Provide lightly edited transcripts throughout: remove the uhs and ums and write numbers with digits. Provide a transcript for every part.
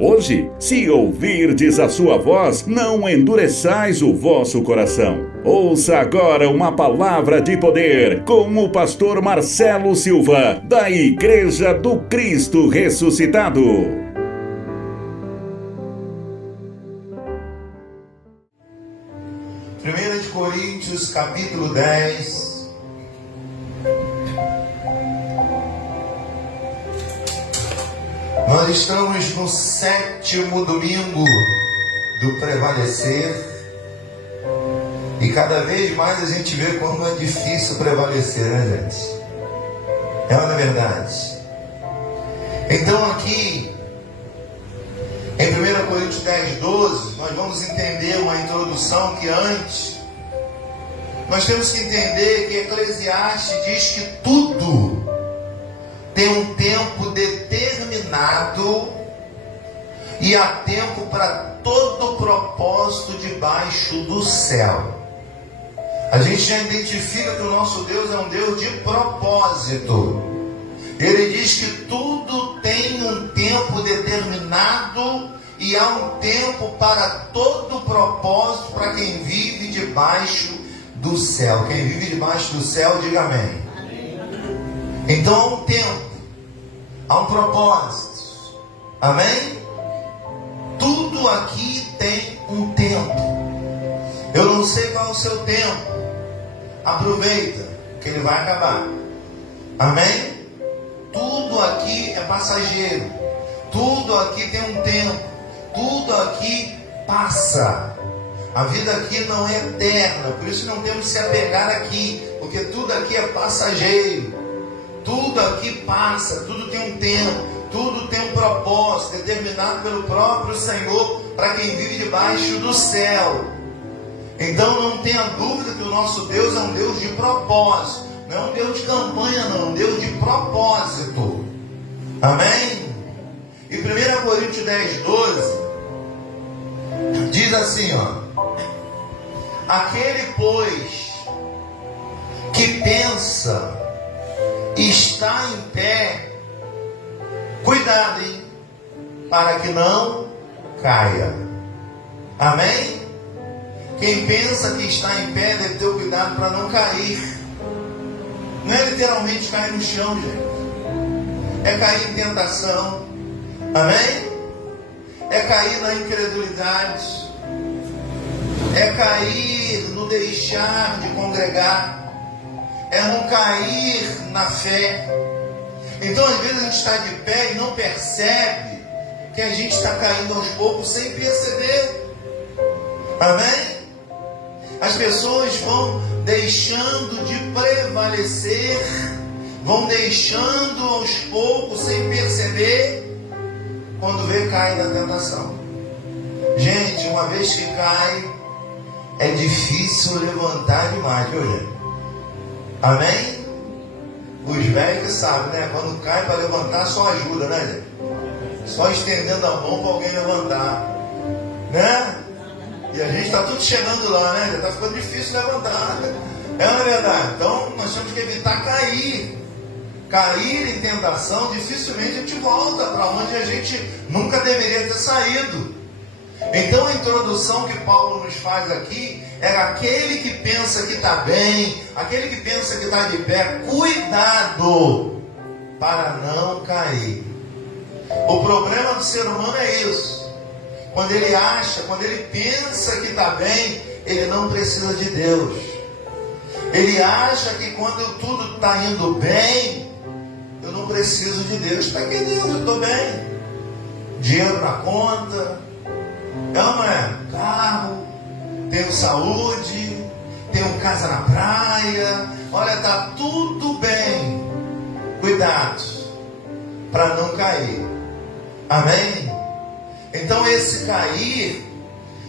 Hoje, se ouvirdes a sua voz, não endureçais o vosso coração. Ouça agora uma palavra de poder com o pastor Marcelo Silva, da Igreja do Cristo Ressuscitado. 1 Coríntios capítulo 10. Nós estamos no 7º domingo do prevalecer. E cada vez mais a gente vê como é difícil prevalecer, né, gente? É uma verdade. Então aqui, em 1 Coríntios 10, 12, nós vamos entender uma introdução que antes, nós temos que entender que Eclesiastes diz que tudo tem um tempo determinado e há tempo para todo propósito debaixo do céu. A gente já identifica que o nosso Deus é um Deus de propósito. Ele diz que tudo tem um tempo determinado e há um tempo para todo propósito para quem vive debaixo do céu. Quem vive debaixo do céu, diga amém. Então há um tempo, há um propósito. Amém? Tudo aqui tem um tempo. Eu não sei qual é o seu tempo. Aproveita, que ele vai acabar. Amém? Tudo aqui é passageiro. Tudo aqui tem um tempo. Tudo aqui passa. A vida aqui não é eterna. Por isso não temos que se apegar aqui, porque tudo aqui é passageiro. Tudo aqui passa. Tudo tem um tempo. Tudo tem um propósito determinado pelo próprio Senhor para quem vive debaixo do céu. Então não tenha dúvida que o nosso Deus é um Deus de propósito. Não é um Deus de campanha, não. É um Deus de propósito. Amém? E 1 Coríntios 10, 12 diz assim, ó: aquele, pois, que pensa está em pé, cuidado, hein? Para que não caia. Amém? Quem pensa que está em pé deve ter cuidado para não cair. Não é literalmente cair no chão, gente. É cair em tentação. Amém? É cair na incredulidade. É cair no deixar de congregar. É não cair na fé. Então às vezes a gente está de pé e não percebe que a gente está caindo aos poucos sem perceber. Amém? As pessoas vão deixando de prevalecer, vão deixando aos poucos sem perceber, quando vê, cai na tentação. Gente, uma vez que cai, é difícil levantar demais, viu, gente? Amém? Os velhos que sabem, né? Quando cai para levantar, só ajuda, né, gente? Só estendendo a mão para alguém levantar, né? E a gente está tudo chegando lá, né? Já está ficando difícil levantar. É uma verdade. Então nós temos que evitar cair. Cair em tentação, dificilmente a gente volta para onde a gente nunca deveria ter saído. Então a introdução que Paulo nos faz aqui é aquele que pensa que está bem, aquele que pensa que está de pé, cuidado para não cair. O problema do ser humano é isso. Quando ele acha, quando ele pensa que está bem, ele não precisa de Deus. Ele acha que quando tudo está indo bem, eu não preciso de Deus. Para que Deus? Eu estou bem. Dinheiro na conta, não é? Carro, tenho saúde, tenho casa na praia. Olha, está tudo bem. Cuidado para não cair. Amém? Então esse cair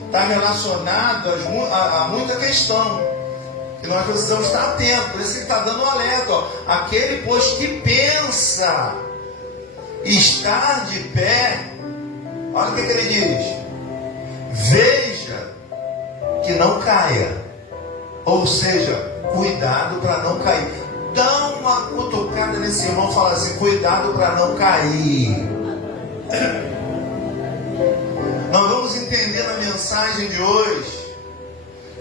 está relacionado a muita questão que nós precisamos estar atentos. Por isso que ele está dando um alerta, ó. Aquele, pois, que pensa estar de pé, olha o que ele diz: veja que não caia. Ou seja, cuidado para não cair. Dá uma cutucada nesse irmão, fala assim: cuidado para não cair. mensagem de hoje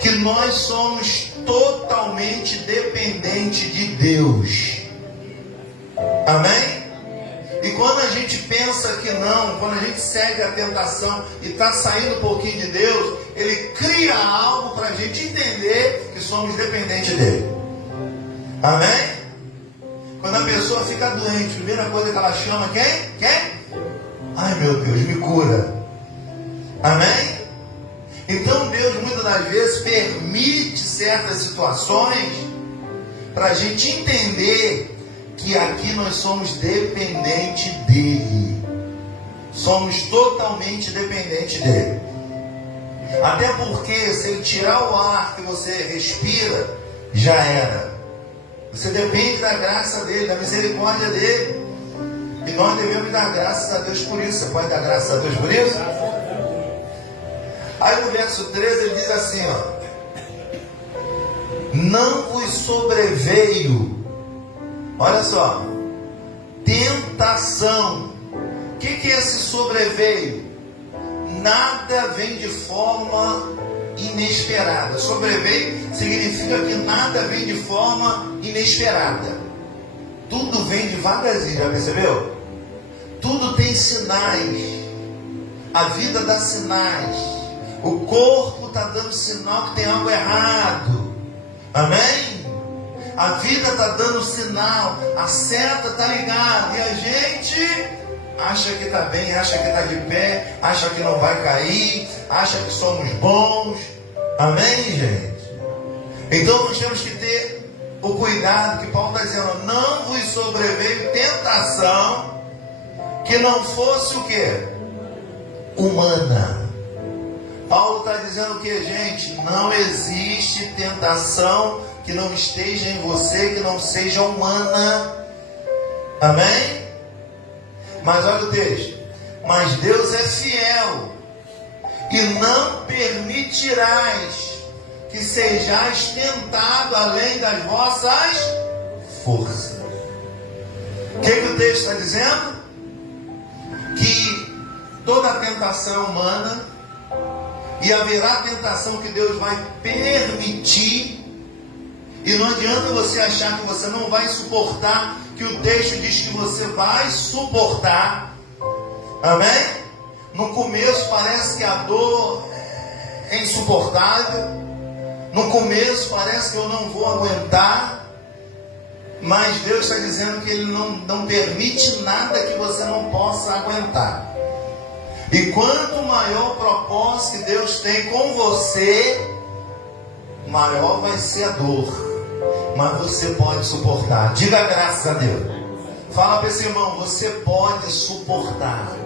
que nós somos totalmente dependentes de Deus. Amém? E quando a gente pensa que não, quando a gente segue a tentação e está saindo um pouquinho de Deus, Ele cria algo para a gente entender que somos dependentes dEle. Amém? Quando a pessoa fica doente, a primeira coisa que ela chama quem? Quem? Ai meu Deus, me cura. Amém? Então Deus muitas das vezes permite certas situações para a gente entender que aqui nós somos dependentes dEle. Somos totalmente dependentes dEle. Até porque se Ele tirar o ar que você respira, já era. Você depende da graça dEle, da misericórdia dEle. E nós devemos dar graças a Deus por isso. Você pode dar graças a Deus por isso? Aí no verso 13 ele diz assim, ó: não vos sobreveio, olha só, tentação. O que é esse sobreveio? Nada vem de forma inesperada. Sobreveio significa que nada vem de forma inesperada. Tudo vem devagarzinho, já percebeu? Tudo tem sinais. A vida dá sinais. O corpo está dando sinal que tem algo errado. Amém? A vida está dando sinal. A seta está ligada. E a gente acha que está bem, acha que está de pé, acha que não vai cair, acha que somos bons. Amém, gente? Então nós temos que ter o cuidado que Paulo está dizendo: não vos sobreveio tentação que não fosse o quê? Humana. Paulo está dizendo que, gente, não existe tentação que não esteja em você, que não seja humana. Amém? Mas olha o texto: mas Deus é fiel e não permitirás que sejais tentado além das vossas forças. O que o texto está dizendo? Que toda tentação é humana, e haverá tentação que Deus vai permitir, e não adianta você achar que você não vai suportar, que o texto diz que você vai suportar. Amém? No começo parece que a dor é insuportável, no começo parece que eu não vou aguentar, mas Deus está dizendo que Ele não permite nada que você não possa aguentar. E quanto maior o propósito que Deus tem com você, maior vai ser a dor, mas você pode suportar. Diga graças a Deus. Fala para esse irmão: você pode suportar.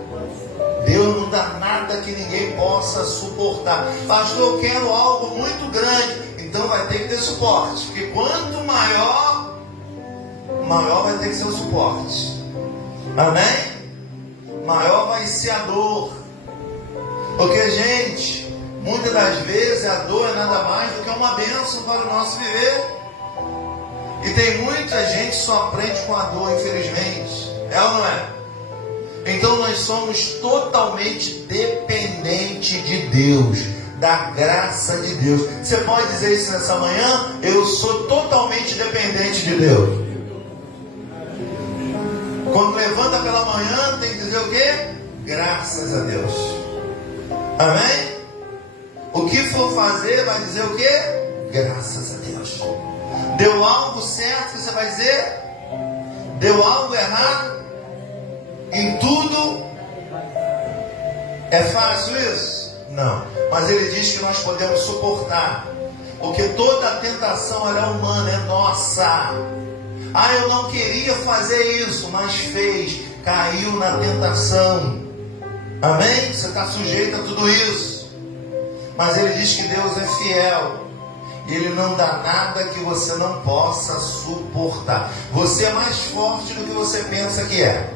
Deus não dá nada que ninguém possa suportar. Pastor, eu quero algo muito grande. Então vai ter que ter suporte. Porque quanto maior, maior vai ter que ser o suporte. Amém? Maior vai ser a dor. Porque, gente, muitas das vezes a dor é nada mais do que uma bênção para o nosso viver. E tem muita gente que só aprende com a dor, infelizmente. É ou não é? Então nós somos totalmente dependentes de Deus, da graça de Deus. Você pode dizer isso nessa manhã? Eu sou totalmente dependente de Deus. Quando levanta pela manhã, tem que dizer o quê? Graças a Deus. Amém? O que for fazer, vai dizer o quê? Graças a Deus. Deu algo certo, você vai dizer? Deu algo errado? Em tudo? É fácil isso? Não. Mas ele diz que nós podemos suportar. Porque toda a tentação ela é humana, é nossa. Ah, eu não queria fazer isso, mas fez. Caiu na tentação. Amém? Você está sujeito a tudo isso. Mas ele diz que Deus é fiel. E Ele não dá nada que você não possa suportar. Você é mais forte do que você pensa que é.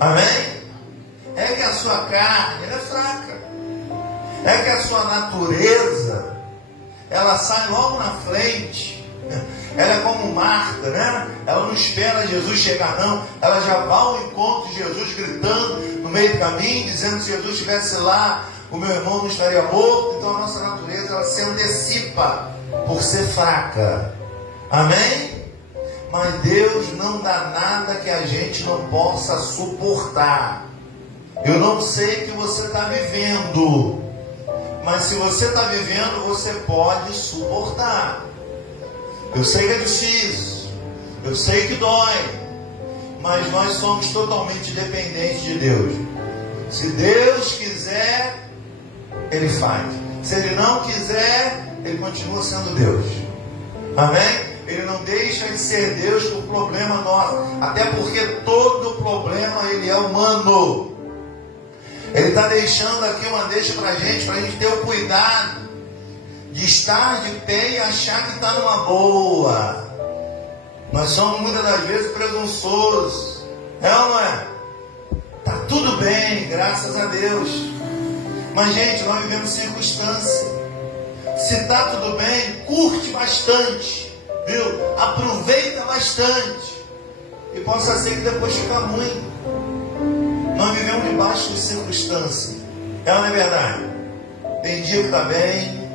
Amém? É que a sua carne ela é fraca. É que a sua natureza ela sai logo na frente. Ela é como Marta, né? Ela não espera Jesus chegar, não. Ela já vai ao encontro de Jesus, gritando no meio do caminho, dizendo que se Jesus estivesse lá o meu irmão não estaria morto. Então a nossa natureza, ela se antecipa por ser fraca. Amém? Mas Deus não dá nada que a gente não possa suportar. Eu não sei o que você está vivendo, mas se você está vivendo, você pode suportar. Eu sei que é difícil, eu sei que dói, mas nós somos totalmente dependentes de Deus. Se Deus quiser, Ele faz. Se Ele não quiser, Ele continua sendo Deus. Amém? Ele não deixa de ser Deus por problema nosso. Até porque todo problema, ele é humano. Ele está deixando aqui uma deixa para a gente ter o cuidado de estar de pé e achar que está numa boa. Nós somos muitas das vezes presunçosos. É ou não é? Está tudo bem, graças a Deus. Mas, gente, nós vivemos circunstância. Se está tudo bem, curte bastante. Viu? Aproveita bastante. E possa ser que depois fica ruim. Nós vivemos debaixo de circunstância. É ou não é verdade? Tem dia que está bem,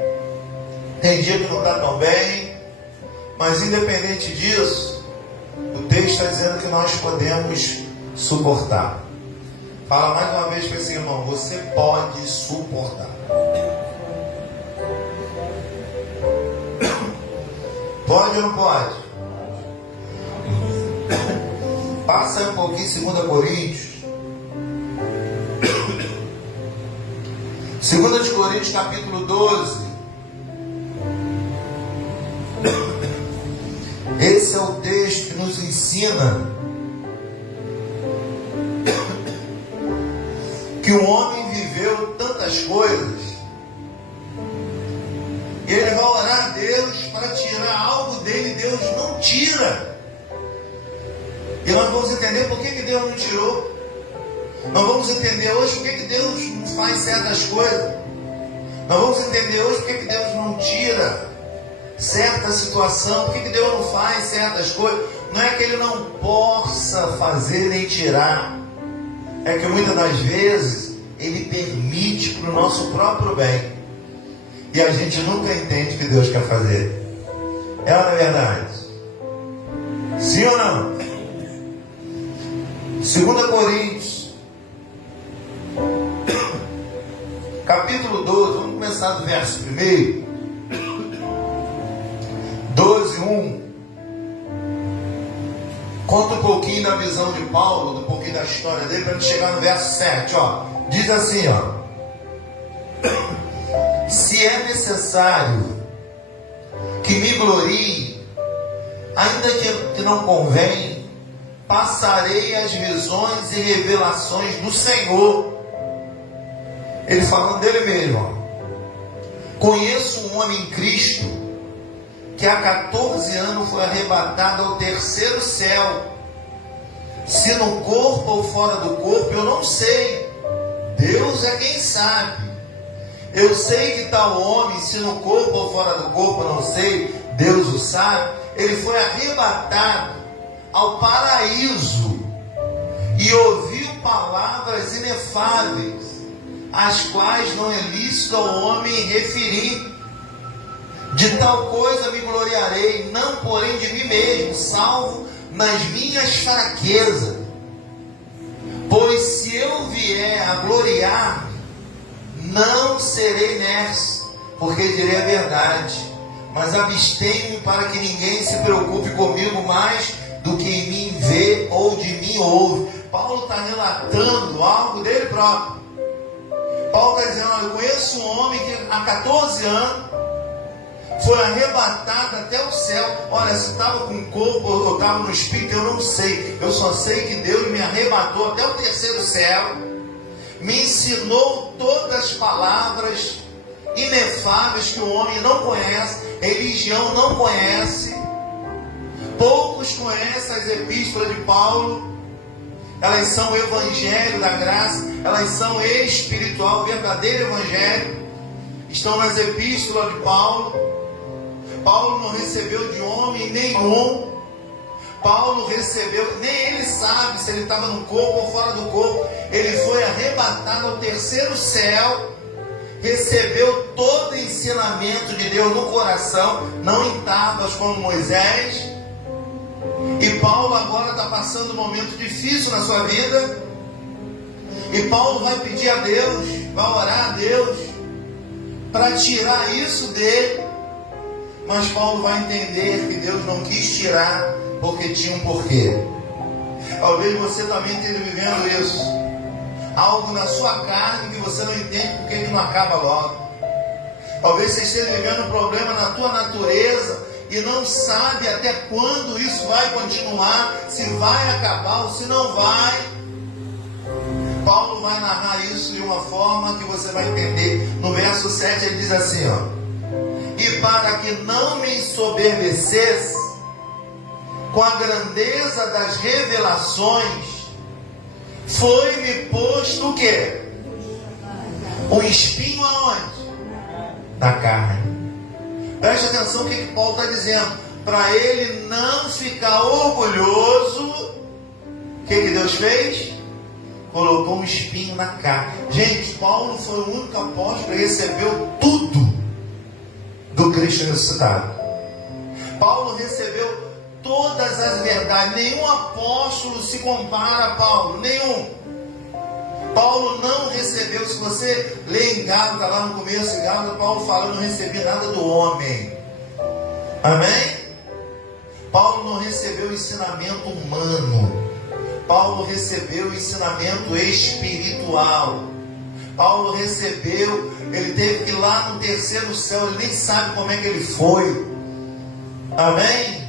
tem dia que não está tão bem. Mas independente disso, o texto está dizendo que nós podemos suportar. Fala mais uma vez para esse irmão: você pode suportar. Pode ou não pode? Passa aí um pouquinho 2 Coríntios. 2 Coríntios capítulo 12. Esse é o texto que nos ensina que o homem viveu tantas coisas e ele vai orar a Deus para tirar algo dele. Deus não tira. E nós vamos entender por que Deus não tirou. Nós vamos entender hoje por que Deus não faz certas coisas. Nós vamos entender hoje por que Deus não tira certa situação, por que Deus não faz certas coisas. Não é que Ele não possa fazer nem tirar, é que muitas das vezes Ele permite para o nosso próprio bem, e a gente nunca entende o que Deus quer fazer. É ou não é verdade? Sim ou não? 2 Coríntios capítulo 12, vamos começar do verso 1. 12:1. Conta um pouquinho da visão de Paulo, um pouquinho da história dele, para a gente chegar no verso 7. Diz assim: se é necessário que me glorie, ainda que não convém, passarei as visões e revelações do Senhor. Ele falando dele mesmo. Conheço um homem em Cristo que há 14 anos foi arrebatado ao 3º céu. Se no corpo ou fora do corpo, eu não sei. Deus é quem sabe. Eu sei que tal homem, se no corpo ou fora do corpo, eu não sei, Deus o sabe. Ele foi arrebatado ao paraíso e ouviu palavras inefáveis, as quais não é lícito ao homem referir. De tal coisa me gloriarei, não porém de mim mesmo, salvo nas minhas fraquezas. Pois se eu vier a gloriar, não serei nessa, porque direi a verdade, mas abstenho-me para que ninguém se preocupe comigo mais do que em mim vê ou de mim ouve. Paulo está relatando algo dele próprio. Paulo está dizendo: eu conheço um homem que há 14 anos foi arrebatado até o céu. Olha, se estava com o corpo ou estava no espírito, eu não sei. Eu só sei que Deus me arrebatou até o 3º céu, me ensinou todas as palavras inefáveis que o homem não conhece, religião não conhece. Poucos conhecem as epístolas de Paulo. Elas são o evangelho da graça, elas são espiritual, o verdadeiro evangelho. Estão nas epístolas de Paulo. Paulo não recebeu de homem nenhum. Paulo recebeu, nem ele sabe se ele estava no corpo ou fora do corpo. Ele foi arrebatado ao 3º céu recebeu todo o ensinamento de Deus no coração, não em tábuas como Moisés. E Paulo agora está passando um momento difícil na sua vida. E Paulo vai pedir a Deus, vai orar a Deus para tirar isso dele. Mas Paulo vai entender que Deus não quis tirar porque tinha um porquê. Talvez você também esteja vivendo isso. Algo na sua carne que você não entende porque que não acaba logo. Talvez você esteja vivendo um problema na tua natureza e não sabe até quando isso vai continuar, se vai acabar ou se não vai. Paulo vai narrar isso de uma forma que você vai entender. No verso 7 ele diz assim, ó: e para que não me ensoberbecesse com a grandeza das revelações, foi-me posto o quê? Um espinho aonde? Na carne. Preste atenção o que Paulo está dizendo. Para ele não ficar orgulhoso, o que Deus fez? Colocou um espinho na carne. Gente, Paulo foi o único apóstolo que recebeu tudo do Cristo ressuscitado. Paulo recebeu todas as verdades. Nenhum apóstolo se compara a Paulo. Nenhum. Paulo não recebeu. Se você lê em Gálatas, lá no começo, em Gálatas, Paulo fala: não recebi nada do homem. Amém? Paulo não recebeu ensinamento humano. Paulo recebeu o ensinamento espiritual. Paulo recebeu, ele teve que ir lá no terceiro céu, ele nem sabe como é que ele foi. Amém?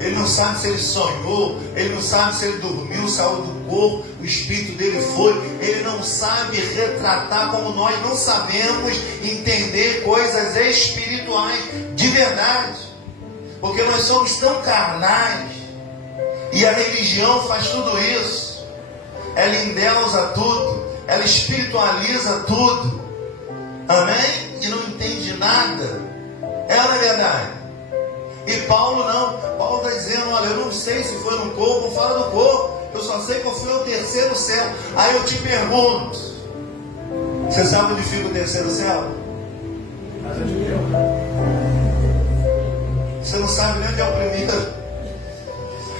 Ele não sabe se ele sonhou, ele não sabe se ele dormiu, saiu do corpo, o espírito dele foi. Ele não sabe retratar, como nós não sabemos entender coisas espirituais de verdade, porque nós somos tão carnais. E a religião faz tudo isso. Ela endeusa tudo, ela espiritualiza tudo. Amém? E não entende nada. Ela é verdade. E Paulo não. Paulo está dizendo: olha, eu não sei se foi no corpo ou fora do corpo. Eu só sei que eu fui ao terceiro céu. Aí eu te pergunto: você sabe onde fica o terceiro céu? Você não sabe nem onde é o primeiro.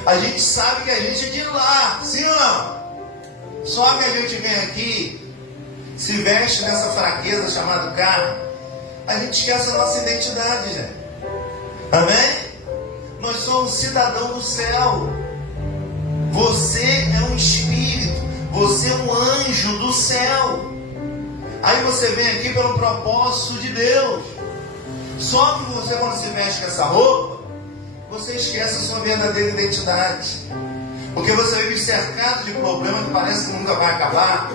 A gente sabe que a gente é de lá, sim ou não? Só que a gente vem aqui, se veste nessa fraqueza chamada carne, a gente esquece a nossa identidade, gente. Amém? Nós somos cidadão do céu. Você é um espírito, você é um anjo do céu. Aí você vem aqui pelo propósito de Deus. Só que você, quando se veste com essa roupa, você esquece a sua verdadeira identidade. Porque você vive cercado de problemas que parece que nunca vai acabar.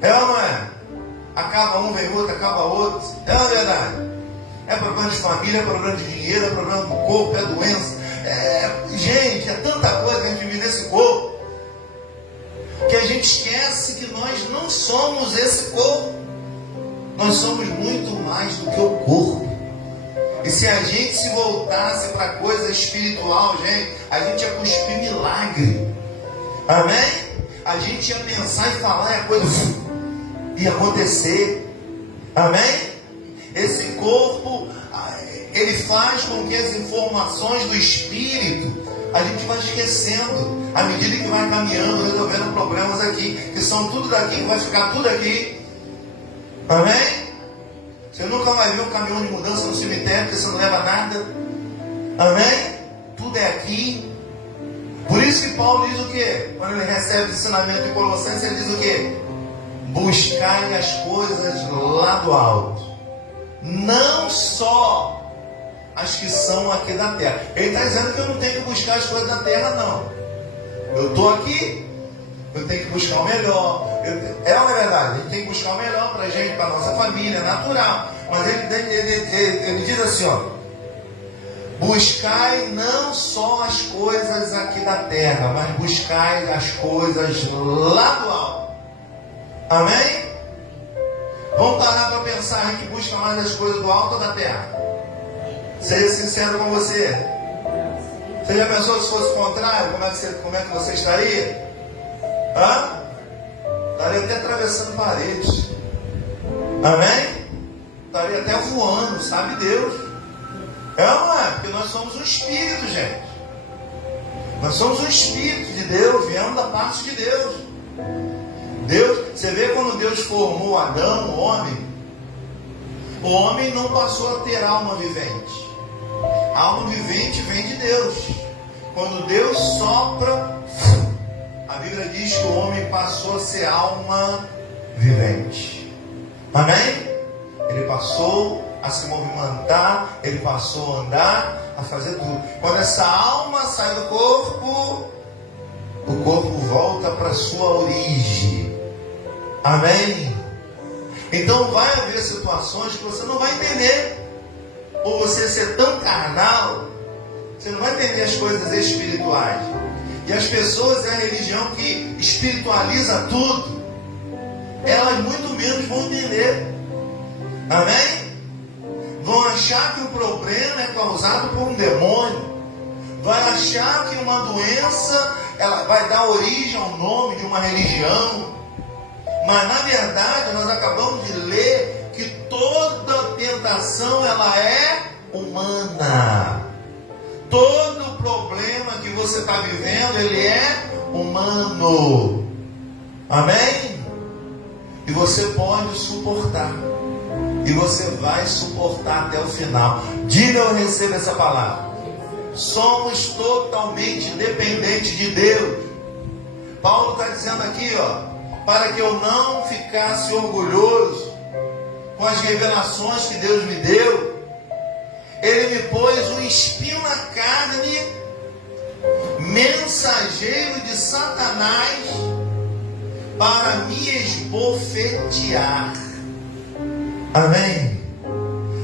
É ou não é? Acaba um, vem outro, acaba outro. É ou não é verdade? É problema de família, é problema de dinheiro, é problema do corpo, é doença. Gente, é tanta coisa que a gente vive nesse corpo, que a gente esquece que nós não somos esse corpo. Nós somos muito mais do que o corpo. E se a gente se voltasse para a coisa espiritual, gente, a gente ia cuspir milagre. Amém? A gente ia pensar e falar e a coisa ia acontecer. Amém? Esse corpo, ele faz com que as informações do espírito a gente vai esquecendo. À medida que vai caminhando, resolvendo problemas aqui, que são tudo daqui, vai ficar tudo aqui. Amém? Você nunca vai ver um caminhão de mudança no cemitério, porque você não leva nada. Amém? Tudo é aqui. Por isso que Paulo diz o quê? Quando ele recebe o ensinamento de Colossenses, ele diz o quê? Buscai as coisas lá do alto. Não só as que são aqui da terra. Ele está dizendo que eu não tenho que buscar as coisas da terra, não. Eu estou aqui, eu tenho que buscar o melhor. É uma verdade, a gente tem que buscar o melhor para a gente, para a nossa família, é natural. Mas ele diz assim, ó: buscai não só as coisas aqui da terra, mas buscai as coisas lá do alto. Amém? Vamos parar para pensar, a gente busca mais as coisas do alto ou da terra? Seja sincero com você. Você já pensou se fosse o contrário? Como é que você estaria? Estaria até atravessando paredes. Amém? Estaria até voando, sabe Deus. É ou não é? Porque nós somos um espírito, gente. Nós somos um espírito de Deus, viemos da parte de Deus. Deus, você vê quando Deus formou Adão, o homem não passou a ter alma vivente. A alma vivente vem de Deus. Quando Deus sopra, a Bíblia diz que o homem passou a ser alma vivente. Amém? Ele passou a se movimentar, ele passou a andar, a fazer tudo. Quando essa alma sai do corpo, o corpo volta para a sua origem. Amém? Então vai haver situações que você não vai entender. Por você ser tão carnal, você não vai entender as coisas espirituais. E as pessoas, é a religião que espiritualiza tudo, elas muito menos vão entender. Amém? Vão achar que o problema é causado por um demônio. Vai achar que uma doença ela vai dar origem ao nome de uma religião. Mas na verdade nós acabamos de ler que toda tentação ela é humana. Todo problema que você está vivendo, ele é humano. Amém? E você pode suportar. E você vai suportar até o final. Diga: eu recebo essa palavra. Somos totalmente dependentes de Deus. Paulo está dizendo aqui, para que eu não ficasse orgulhoso com as revelações que Deus me deu, Ele me pôs um espinho na carne, mensageiro de Satanás, para me esbofetear. Amém?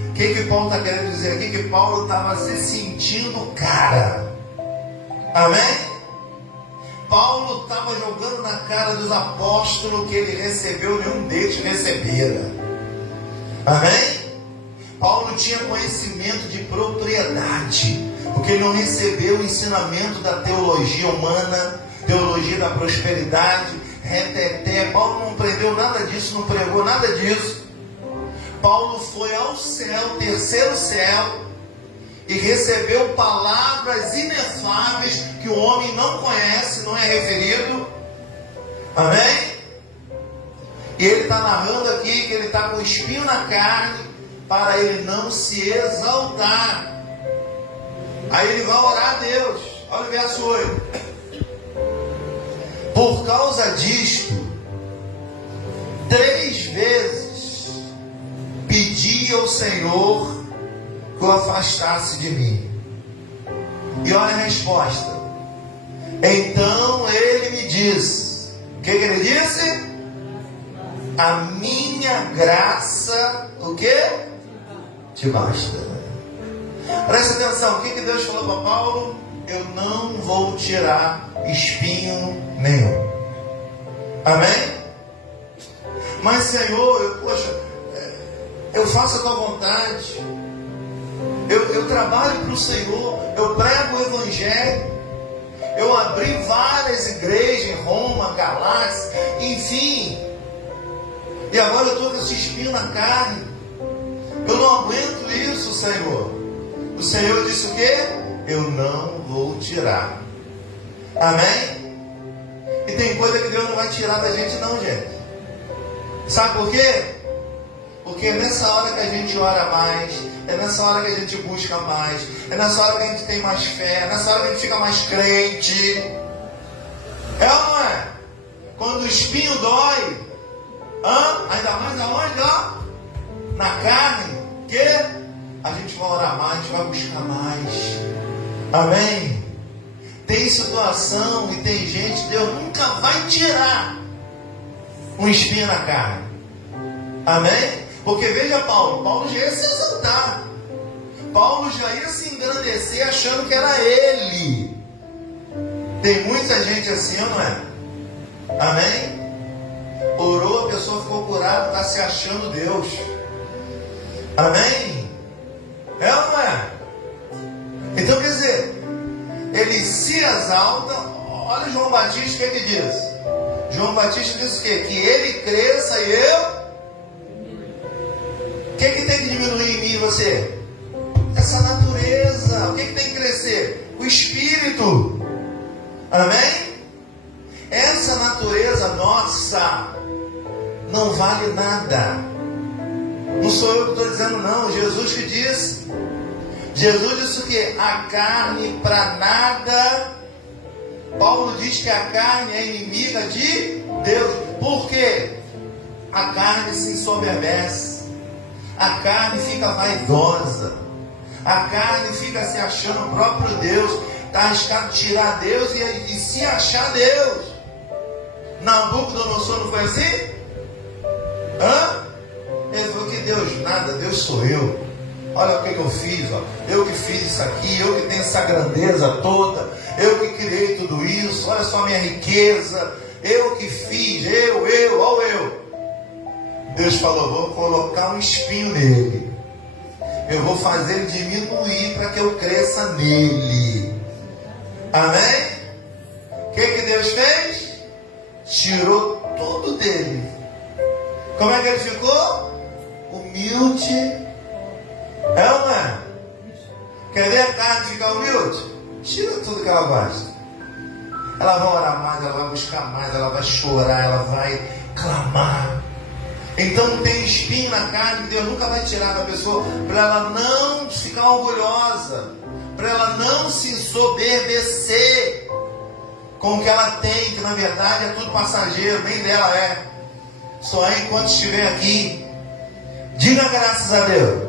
O que Paulo está querendo dizer aqui? Que Paulo estava se sentindo cara. Amém? Paulo estava jogando na cara dos apóstolos que ele recebeu, nenhum deles recebera. Amém? Paulo tinha conhecimento de propriedade, porque ele não recebeu o ensinamento da teologia humana, teologia da prosperidade, reteté. Paulo não aprendeu nada disso, não pregou nada disso. Paulo foi ao céu, terceiro céu, e recebeu palavras inefáveis que o homem não conhece, não é referido. Amém? E ele está narrando aqui que ele está com espinho na carne, para ele não se exaltar. Aí ele vai orar a Deus. Olha o verso 8. Por causa disto, 3 vezes pedi ao Senhor que o afastasse de mim. E olha a resposta. Então ele me disse. O que ele disse? A minha graça, o quê? Te basta. Presta atenção, o que Deus falou para Paulo? Eu não vou tirar espinho nenhum. Amém? Mas Senhor, eu faço a tua vontade. Eu trabalho para o Senhor. Eu prego o Evangelho. Eu abri várias igrejas em Roma, Galáxia, enfim. E agora eu estou com esse espinho na carne. Eu não aguento isso, Senhor. O Senhor disse o quê? Eu não vou tirar. Amém? E tem coisa que Deus não vai tirar da gente não, gente. Sabe por quê? Porque é nessa hora que a gente ora mais, é nessa hora que a gente busca mais, é nessa hora que a gente tem mais fé, é nessa hora que a gente fica mais crente. É ou não é? Quando o espinho dói, ainda mais aonde? Na carne, que a gente vai orar mais, a gente vai buscar mais. Amém? Tem situação e tem gente, Deus nunca vai tirar um espinho na carne. Amém? Porque veja Paulo já ia se exaltar. Paulo já ia se engrandecer achando que era ele. Tem muita gente assim, não é? Amém? Orou, a pessoa ficou curada, está se achando Deus. Amém? É ou não é? Então quer dizer, ele se exalta. Olha João Batista, o que diz? João Batista diz o quê? Que ele cresça e eu. em você? Essa natureza. O que tem que crescer? O espírito. Amém? Essa natureza nossa não vale nada. Não sou eu que estou dizendo, não. Jesus que disse. Jesus disse o quê? A carne para nada. Paulo diz que a carne é inimiga de Deus. Por quê? A carne se ensoberbece. A carne fica vaidosa. A carne fica se achando o próprio Deus. Está arriscado tirar Deus e se achar Deus. Nabucodonosor não foi assim? Ele falou que Deus nada, Deus sou eu. Olha o que eu fiz, ó. Eu que fiz isso aqui, eu que tenho essa grandeza toda, eu que criei tudo isso, olha só a minha riqueza, eu que fiz, olha eu. Deus falou, vou colocar um espinho nele, eu vou fazer ele diminuir para que eu cresça nele. Amém? O que Deus fez? Tirou tudo dele. Como é que ele ficou? Humilde. É ou não é? Quer ver a carne ficar humilde? Tira tudo que ela gosta. Ela vai orar mais, ela vai buscar mais, ela vai chorar, ela vai clamar. Então tem espinho na carne que Deus nunca vai tirar da pessoa, para ela não ficar orgulhosa, para ela não se ensoberbecer com o que ela tem, que na verdade é tudo passageiro, nem dela é. Só é enquanto estiver aqui. Diga graças a Deus.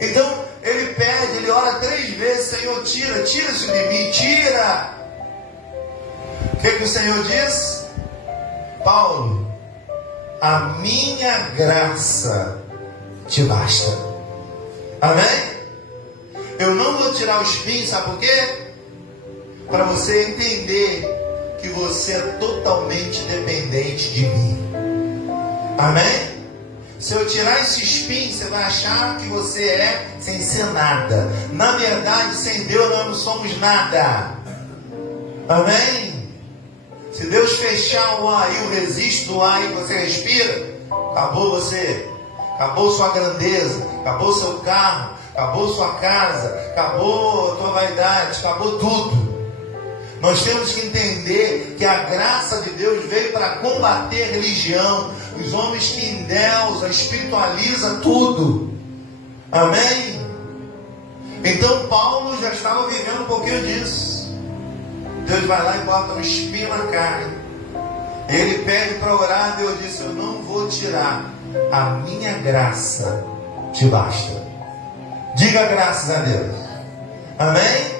Então ele pede, ele ora 3 vezes, Senhor, tira isso de mim, tira. O que o Senhor diz? Paulo, a minha graça te basta. Amém? Eu não vou tirar o espinho, sabe por quê? Para você entender que você é totalmente dependente de mim. Amém? Se eu tirar esse espinho, você vai achar que você é sem ser nada. Na verdade, sem Deus nós não somos nada. Amém? Se Deus fechar o ar e o registro do ar e você respira, acabou você. Acabou sua grandeza, acabou seu carro, acabou sua casa, acabou a tua vaidade, acabou tudo. Nós temos que entender que a graça de Deus veio para combater a religião, os homens que endeusam, espiritualizam tudo. Amém? Então Paulo já estava vivendo um pouquinho disso. Deus vai lá e bota um espinho na carne. Ele pede para orar, Deus disse, eu não vou tirar, a minha graça te basta. Diga graças a Deus. Amém?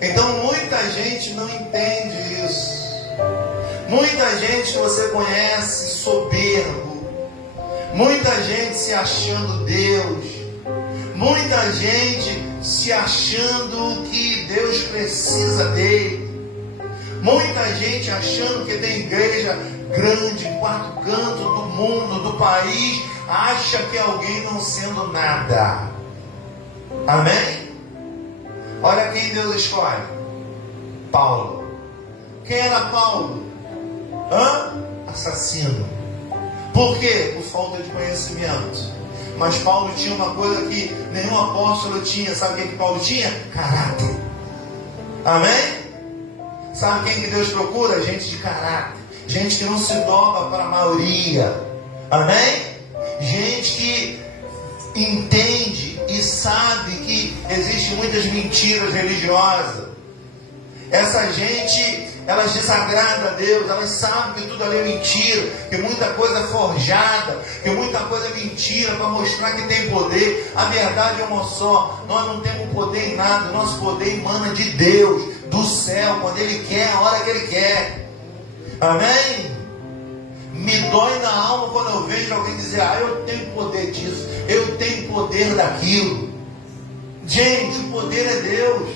Então muita gente não entende isso. Muita gente que você conhece soberbo, muita gente se achando Deus, muita gente se achando que Deus precisa dele, muita gente achando que tem igreja grande, em 4 cantos do mundo, do país, acha que é alguém não sendo nada. Amém? Olha quem Deus escolhe. Paulo. Quem era Paulo? Assassino. Por quê? Por falta de conhecimento. Mas Paulo tinha uma coisa que nenhum apóstolo tinha. Sabe o que Paulo tinha? Caráter. Amém? Sabe quem que Deus procura? Gente de caráter. Gente que não se dobra para a maioria. Amém? Gente que entende e sabe que existem muitas mentiras religiosas. Essa gente, elas desagradam a Deus, elas sabem que tudo ali é mentira, que muita coisa é forjada, que muita coisa é mentira para mostrar que tem poder. A verdade é uma só, nós não temos poder em nada, o nosso poder emana de Deus, do céu, quando Ele quer, a hora que Ele quer. Amém? Me dói na alma quando eu vejo alguém dizer, eu tenho poder disso, eu tenho poder daquilo. Gente, o poder é Deus.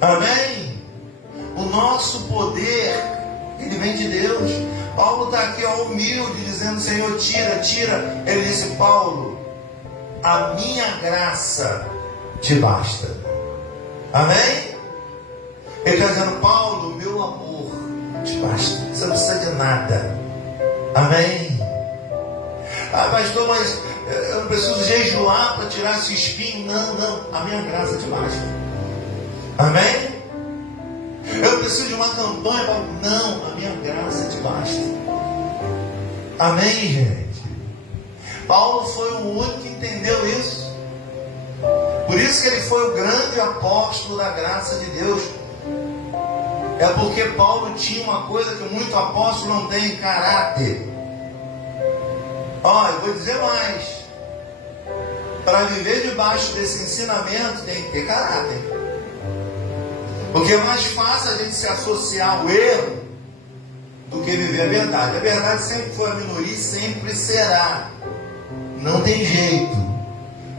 Amém? O nosso poder, ele vem de Deus. Paulo está aqui humilde, dizendo, Senhor, tira. Ele disse, Paulo, a minha graça te basta. Amém? Ele está dizendo, Paulo, meu amor te basta. Você não precisa de nada. Amém? Ah, pastor, mas eu não preciso jejuar para tirar esse espinho. Não, a minha graça te basta. Amém? Eu preciso de uma campanha para... Não, a minha graça te basta. Amém, gente? Paulo foi o único que entendeu isso. Por isso que ele foi o grande apóstolo da graça de Deus. É porque Paulo tinha uma coisa que muito apóstolo não tem: caráter. Ó, eu vou dizer mais. Para viver debaixo desse ensinamento tem que ter caráter. Porque é mais fácil a gente se associar ao erro do que viver a verdade. A verdade sempre foi a minoria e sempre será. Não tem jeito.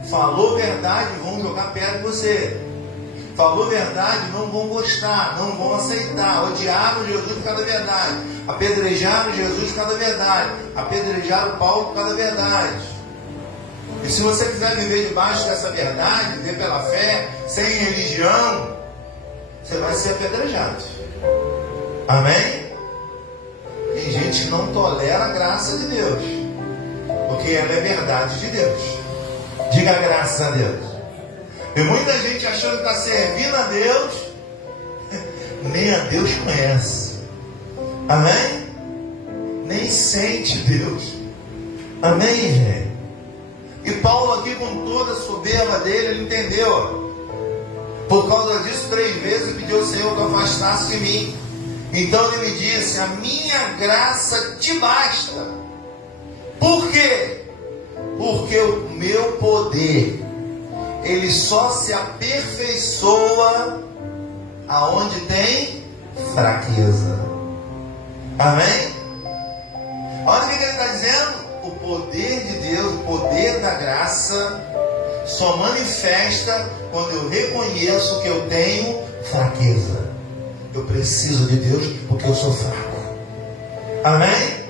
Falou verdade, vão jogar perto de você. Falou verdade, não vão gostar, não vão aceitar. Odiaram Jesus por causa da verdade. Apedrejaram Jesus por causa da verdade. Apedrejaram Paulo por causa da verdade. E se você quiser viver debaixo dessa verdade, viver pela fé, sem religião, você vai ser apedrejado. Amém? Tem gente que não tolera a graça de Deus, porque ela é verdade de Deus. Diga graças a Deus. E muita gente achando que está servindo a Deus, nem a Deus conhece. Amém? Nem sente Deus. Amém, gente? E Paulo aqui, com toda a soberba dele, ele entendeu. Por causa disso, 3 vezes pediu ao Senhor que afastasse de mim. Então ele me disse: a minha graça te basta. Por quê? Porque o meu poder, ele só se aperfeiçoa aonde tem fraqueza. Amém? Olha o que ele está dizendo. O poder de Deus, o poder da graça, só manifesta quando eu reconheço que eu tenho fraqueza. Eu preciso de Deus porque eu sou fraco. Amém?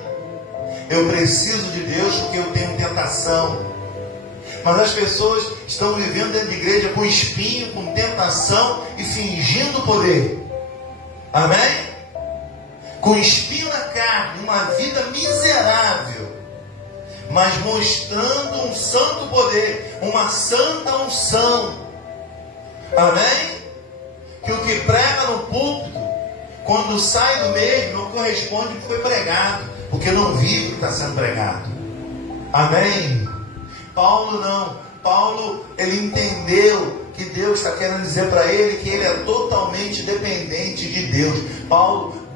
Eu preciso de Deus porque eu tenho tentação. Mas as pessoas estão vivendo dentro de igreja com espinho, com tentação e fingindo poder. Amém? Com espinho na carne, uma vida miserável, mas mostrando um santo poder, uma santa unção. Amém? Que o que prega no púlpito, quando sai do mesmo, não corresponde ao que foi pregado, porque não vive o que está sendo pregado. Amém? Paulo não. Paulo, ele entendeu que Deus está querendo dizer para ele que ele é totalmente dependente de Deus.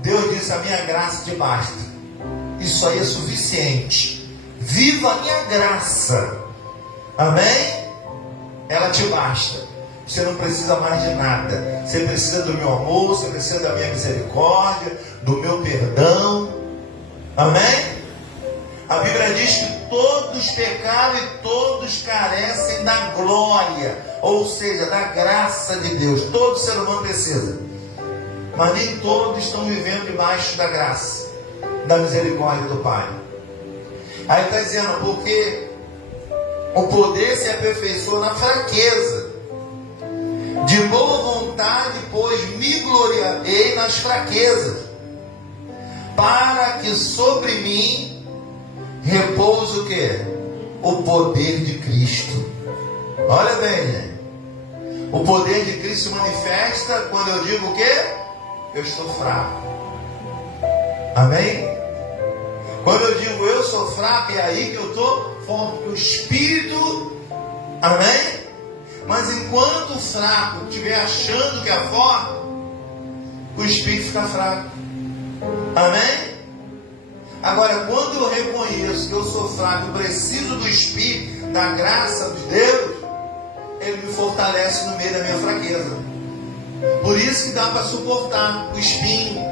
Deus disse: a minha graça te basta. Isso aí é suficiente. Viva a minha graça. Amém? Ela te basta. Você não precisa mais de nada. Você precisa do meu amor, você precisa da minha misericórdia, do meu perdão. Amém? A Bíblia diz que todos pecaram e todos carecem da glória, ou seja, da graça de Deus. Todo ser humano precisa, mas nem todos estão vivendo debaixo da graça, da misericórdia do Pai. Aí está dizendo: porque o poder se aperfeiçoa na fraqueza. De boa vontade, pois, me gloriarei nas fraquezas, para que sobre mim repouse o quê? O poder de Cristo. Olha bem, gente. O poder de Cristo se manifesta quando eu digo o quê? Eu estou fraco. Amém? Quando eu digo eu sou fraco, é aí que eu estou forte. O Espírito, amém? Mas enquanto o fraco estiver achando que é forte, o Espírito fica fraco. Amém? Agora, quando eu reconheço que eu sou fraco, eu preciso do Espírito, da graça de Deus, Ele me fortalece no meio da minha fraqueza. Por isso que dá para suportar o espinho.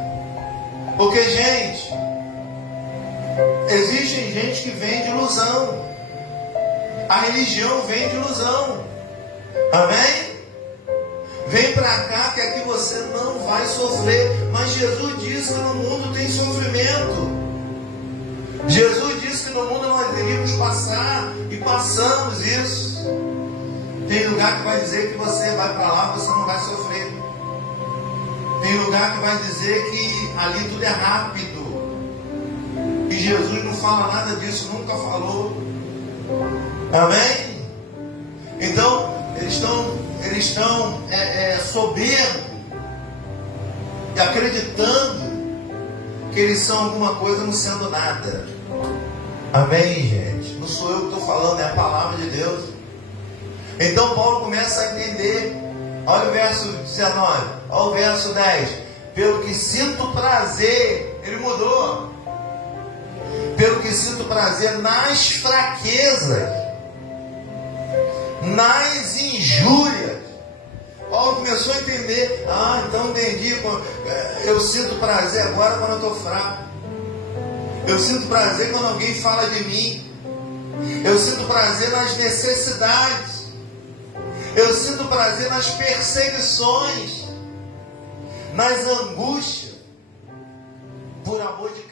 Porque, gente, existe gente que vem de ilusão. A religião vem de ilusão. Amém? Vem para cá que aqui você não vai sofrer. Mas Jesus disse que no mundo tem sofrimento. Jesus disse que no mundo nós iríamos passar, e passamos isso. Tem lugar que vai dizer que você vai para lá, você não vai sofrer. Tem lugar que vai dizer que ali tudo é rápido. E Jesus não fala nada disso, nunca falou. Amém? Então, eles estão soberbos e acreditando que eles são alguma coisa não sendo nada. Amém, gente? Não sou eu que estou falando, é a palavra de Deus. Então Paulo começa a entender. Olha o verso 19, olha o verso 10. Pelo que sinto prazer, ele mudou. Pelo que sinto prazer nas fraquezas, nas injúrias. Paulo começou a entender. Então entendi. Eu sinto prazer agora quando eu estou fraco. Eu sinto prazer quando alguém fala de mim. Eu sinto prazer nas necessidades. Eu sinto prazer nas perseguições, nas angústias, por amor de